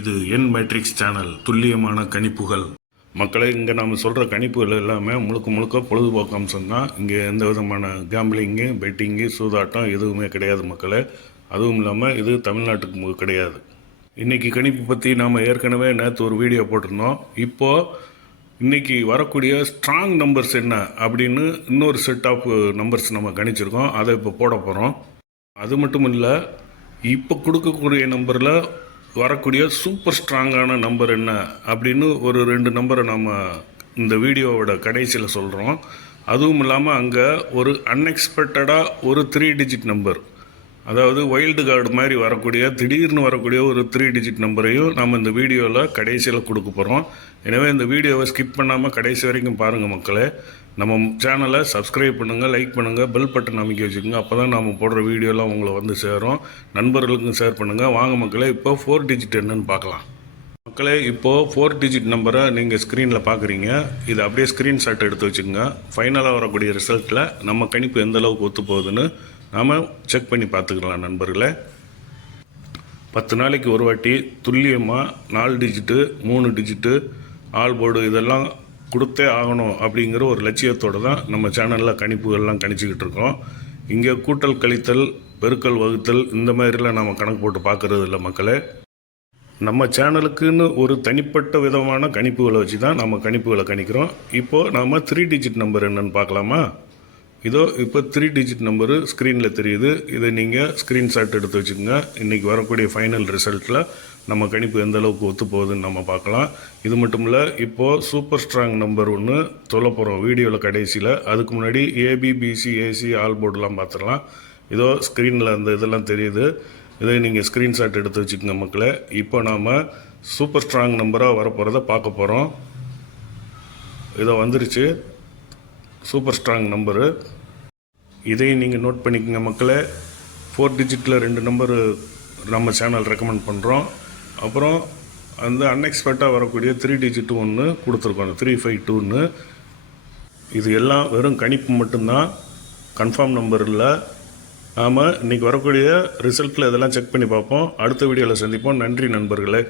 இது என் matrix channel துல்லியமான கணிப்புகள். மக்களை இங்கே நாம் சொல்கிற கணிப்புகள் எல்லாமே முழுக்க முழுக்க பொழுதுபோக்கு அம்சம் தான். இங்கே எந்த விதமான கேம்பிளிங்கு, பெட்டிங்கு, சூதாட்டம் எதுவுமே கிடையாது மக்களே. அதுவும் இல்லாமல் இது தமிழ்நாட்டுக்கு கிடையாது. இன்றைக்கி கணிப்பு பற்றி நாம் ஏற்கனவே நேற்று ஒரு வீடியோ போட்டிருந்தோம். இப்போது இன்றைக்கி வரக்கூடிய ஸ்ட்ராங் நம்பர்ஸ் என்ன அப்படின்னு இன்னொரு செட் ஆஃப் நம்பர்ஸ் நம்ம கணிச்சிருக்கோம். அதை இப்போ போட போகிறோம். அது மட்டும் இல்லை, இப்போ கொடுக்கக்கூடிய நம்பரில் வரக்கூடிய சூப்பர் ஸ்ட்ராங்கான நம்பர் என்ன அப்படின்னு ஒரு 2 நம்பரை நம்ம இந்த வீடியோவோட கடைசியில் சொல்கிறோம். அதுவும் இல்லாமல் அங்கே ஒரு அன்எக்ஸ்பெக்டடாக ஒரு 3 டிஜிட் நம்பர், அதாவது வைல்டு கார்டு மாதிரி வரக்கூடிய திடீர்னு வரக்கூடிய ஒரு 3 டிஜிட் நம்பரையும் நம்ம இந்த வீடியோவில் கடைசியில் கொடுக்க போகிறோம். எனவே இந்த வீடியோவை ஸ்கிப் பண்ணாமல் கடைசி வரைக்கும் பாருங்கள் மக்களே. நம்ம சேனலை சப்ஸ்கிரைப் பண்ணுங்கள், லைக் பண்ணுங்கள், பெல் பட்டன் அமைக்க வச்சுக்கோங்க. அப்போ தான் நம்ம போடுற வீடியோலாம் உங்களை வந்து சேரும். நண்பர்களுக்கும் ஷேர் பண்ணுங்கள். வாங்க மக்களே, இப்போ 4 டிஜிட் என்னன்னு பார்க்கலாம். மக்களே, இப்போது 4 டிஜிட் நம்பரை நீங்கள் ஸ்க்ரீனில் பார்க்குறீங்க. இது அப்படியே ஸ்க்ரீன்ஷாட் எடுத்து வச்சுக்கோங்க. ஃபைனலாக வரக்கூடிய ரிசல்ட்டில் நம்ம கணிப்பு எந்த அளவுக்கு ஒத்து போகுதுன்னு நாம் செக் பண்ணி பார்த்துக்கலாம் நண்பர்களே. 10 நாளைக்கு ஒரு வாட்டி துல்லியமாக 4 டிஜிட்டு, 3 டிஜிட்டு, ஆல் போர்டு இதெல்லாம் கொடுத்தே ஆகணும் அப்படிங்கிற ஒரு லட்சியத்தோடு தான் நம்ம சேனலில் கணிப்புகள்லாம் கணிச்சிக்கிட்டு இருக்கோம். இங்கே கூட்டல், கழித்தல், பெருக்கல், வகுத்தல் இந்த மாதிரிலாம் நம்ம கணக்கு போட்டு பார்க்குறது இல்லை மக்களே. நம்ம சேனலுக்குன்னு ஒரு தனிப்பட்ட விதமான கணிப்புகளை வச்சு தான் நம்ம கணிப்புகளை கணிக்கிறோம். இப்போது நாம் 3 டிஜிட் நம்பர் என்னென்னு பார்க்கலாமா? இதோ இப்போ 3 டிஜிட் நம்பரு ஸ்க்ரீனில் தெரியுது. இதை நீங்கள் ஸ்க்ரீன்ஷாட் எடுத்து வச்சுக்கோங்க. இன்றைக்கி வரக்கூடிய ஃபைனல் ரிசல்ட்டில் நம்ம கணிப்பு எந்த அளவுக்கு ஒத்து போகுதுன்னு நம்ம பார்க்கலாம். இது மட்டும் இல்லை, இப்போது சூப்பர் ஸ்ட்ராங் நம்பர் ஒன்று சொல்ல போகிறோம் வீடியோவில் கடைசியில். அதுக்கு முன்னாடி ஏபிபிசி, ஏசி, ஆல் போர்டெலாம் பார்த்துடலாம். இதோ ஸ்க்ரீனில் அந்த இதெல்லாம் தெரியுது. இதை நீங்கள் ஸ்க்ரீன்ஷாட் எடுத்து வச்சுக்கோங்க மக்களே. இப்போ நாம் சூப்பர் ஸ்ட்ராங் நம்பராக வரப்போகிறத பார்க்க போகிறோம். இதோ வந்துருச்சு சூப்பர் ஸ்ட்ராங் நம்பரு. இதையும் நீங்கள் நோட் பண்ணிக்கோங்க மக்களே. 4 டிஜிட்டில் 2 நம்பரு நம்ம சேனல் ரெக்கமெண்ட் பண்ணுறோம். அப்புறம் அந்த அன்எக்ஸ்பெக்டாக வரக்கூடிய 3 டிஜிட்டு ஒன்று கொடுத்துருக்கோம், 352ன்னு. இது எல்லாம் வெறும் கணிப்பு மட்டும்தான், கன்ஃபார்ம் நம்பர் இல்லை. நாம் இன்றைக்கி வரக்கூடிய ரிசல்ட்டில் இதெல்லாம் செக் பண்ணி பார்ப்போம். அடுத்த வீடியோவில் சந்திப்போம். நன்றி நண்பர்களே.